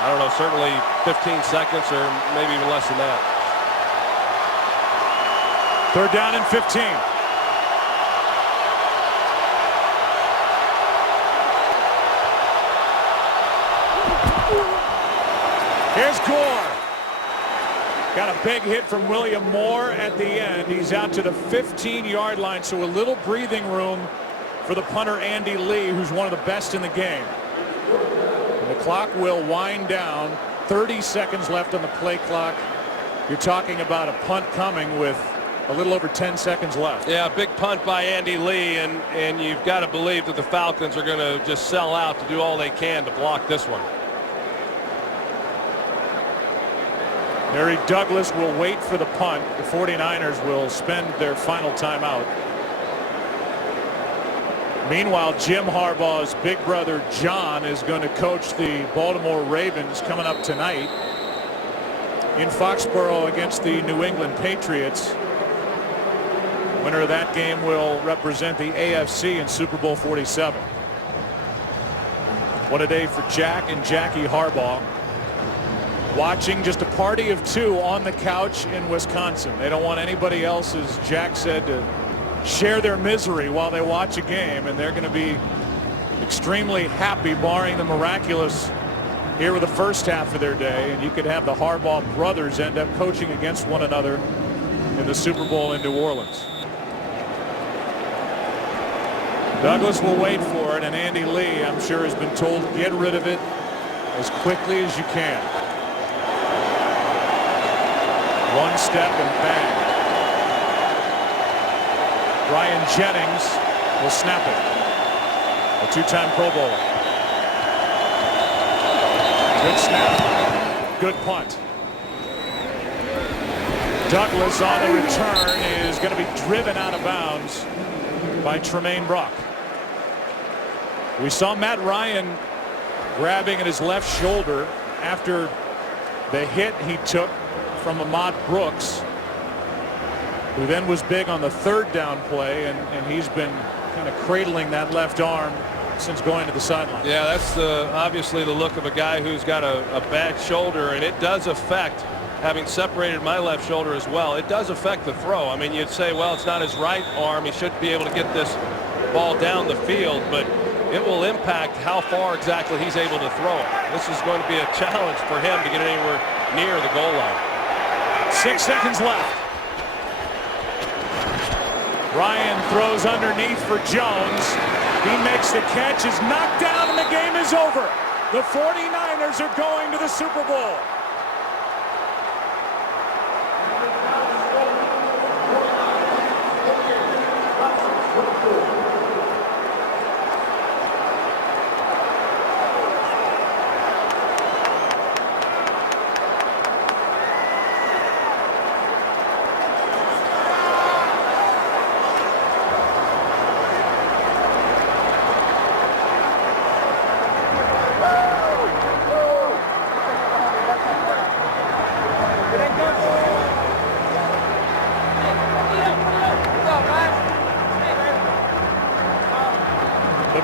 I don't know, certainly 15 seconds or maybe even less than that. Third down and 15. Here's Gore. Got a big hit from William Moore at the end. He's out to the 15-yard line, so a little breathing room for the punter Andy Lee, who's one of the best in the game. And the clock will wind down. 30 seconds left on the play clock. You're talking about a punt coming with a little over 10 seconds left. Yeah, big punt by Andy Lee, and you've got to believe that the Falcons are going to just sell out to do all they can to block this one. Harry Douglas will wait for the punt. The 49ers will spend their final timeout. Meanwhile, Jim Harbaugh's big brother John is going to coach the Baltimore Ravens coming up tonight in Foxborough against the New England Patriots. Winner of that game will represent the AFC in Super Bowl 47. What a day for Jack and Jackie Harbaugh. Watching just a party of two on the couch in Wisconsin. They don't want anybody else, as Jack said, to share their misery while they watch a game, and they're going to be extremely happy, barring the miraculous here with the first half of their day. And you could have the Harbaugh brothers end up coaching against one another in the Super Bowl in New Orleans. Douglas will wait for it, and Andy Lee, I'm sure, has been told, get rid of it as quickly as you can. One step and bang. Brian Jennings will snap it. A two-time Pro Bowler. Good snap. Good punt. Douglas on the return is going to be driven out of bounds by Tremaine Brock. We saw Matt Ryan grabbing at his left shoulder after the hit he took from Ahmad Brooks, who then was big on the third down play, and he's been kind of cradling that left arm since going to the sideline. Yeah, that's obviously the look of a guy who's got a bad shoulder, and it does affect, having separated my left shoulder as well, it does affect the throw. I mean, you'd say, well, it's not his right arm. He should be able to get this ball down the field, but it will impact how far exactly he's able to throw it. This is going to be a challenge for him to get anywhere near the goal line. 6 seconds left. Ryan throws underneath for Jones. He makes the catch, is knocked down, and the game is over. The 49ers are going to the Super Bowl.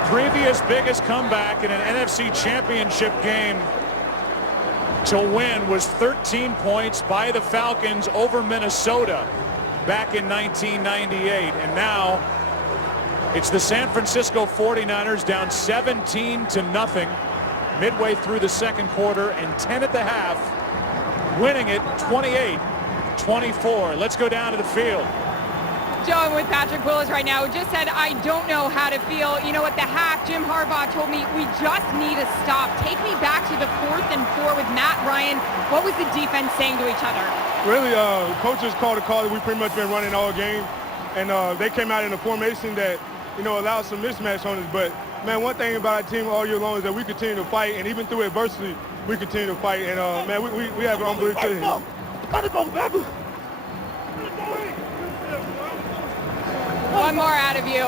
previous biggest comeback in an NFC championship game to win was 13 points by the Falcons over Minnesota back in 1998. And now it's the San Francisco 49ers down 17-0 midway through the second quarter and 10 at the half, winning it 28-24. Let's go down to the field. Joe, I'm with Patrick Willis right now, who just said, I don't know how to feel. You know, at the half, Jim Harbaugh told me, we just need to stop. Take me back to the 4th and 4 with Matt Ryan. What was the defense saying to each other? Really, coaches called a call that we've pretty much been running all game. And they came out in a formation that, you know, allowed some mismatch on us. But, man, one thing about our team all year long is that we continue to fight. And even through adversity, we continue to fight. And, man, we have an unbelievable team. One more out of you.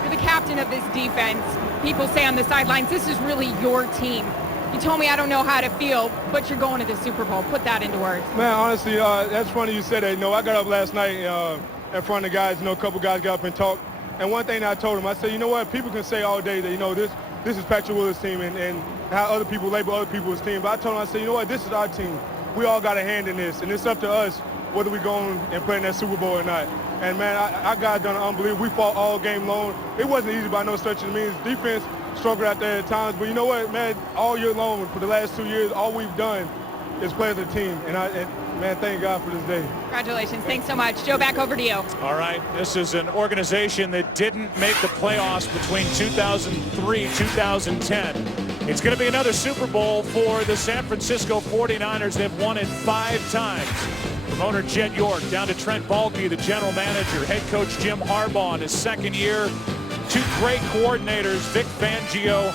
You're the captain of this defense. People say on the sidelines, this is really your team. You told me I don't know how to feel, but you're going to the Super Bowl. Put that into words. Man, honestly, that's funny you said that. You know, I got up last night in front of the guys. You know, a couple guys got up and talked. And one thing that I told them, I said, you know what, people can say all day that, you know, this is Patrick Willis' team and how other people label other people's team. But I told them, I said, you know what, this is our team. We all got a hand in this, and it's up to us whether we go and play in that Super Bowl or not. And, man, our guys done unbelievable. We fought all game long. It wasn't easy by no stretch of the means. Defense struggled out there at times. But you know what, man, all year long, for the last 2 years, all we've done is play as a team. And man, thank God for this day. Congratulations. Thanks so much. Joe, back over to you. All right. This is an organization that didn't make the playoffs between 2003 and 2010. It's going to be another Super Bowl for the San Francisco 49ers. They've won it 5 times. From owner Jed York down to Trent Baalke, the general manager, head coach Jim Harbaugh in his second year, 2 great coordinators, Vic Fangio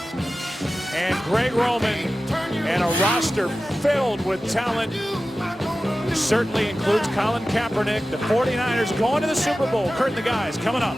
and Greg Roman, and a roster filled with talent, which certainly includes Colin Kaepernick. The 49ers going to the Super Bowl. Kurt and the guys coming up.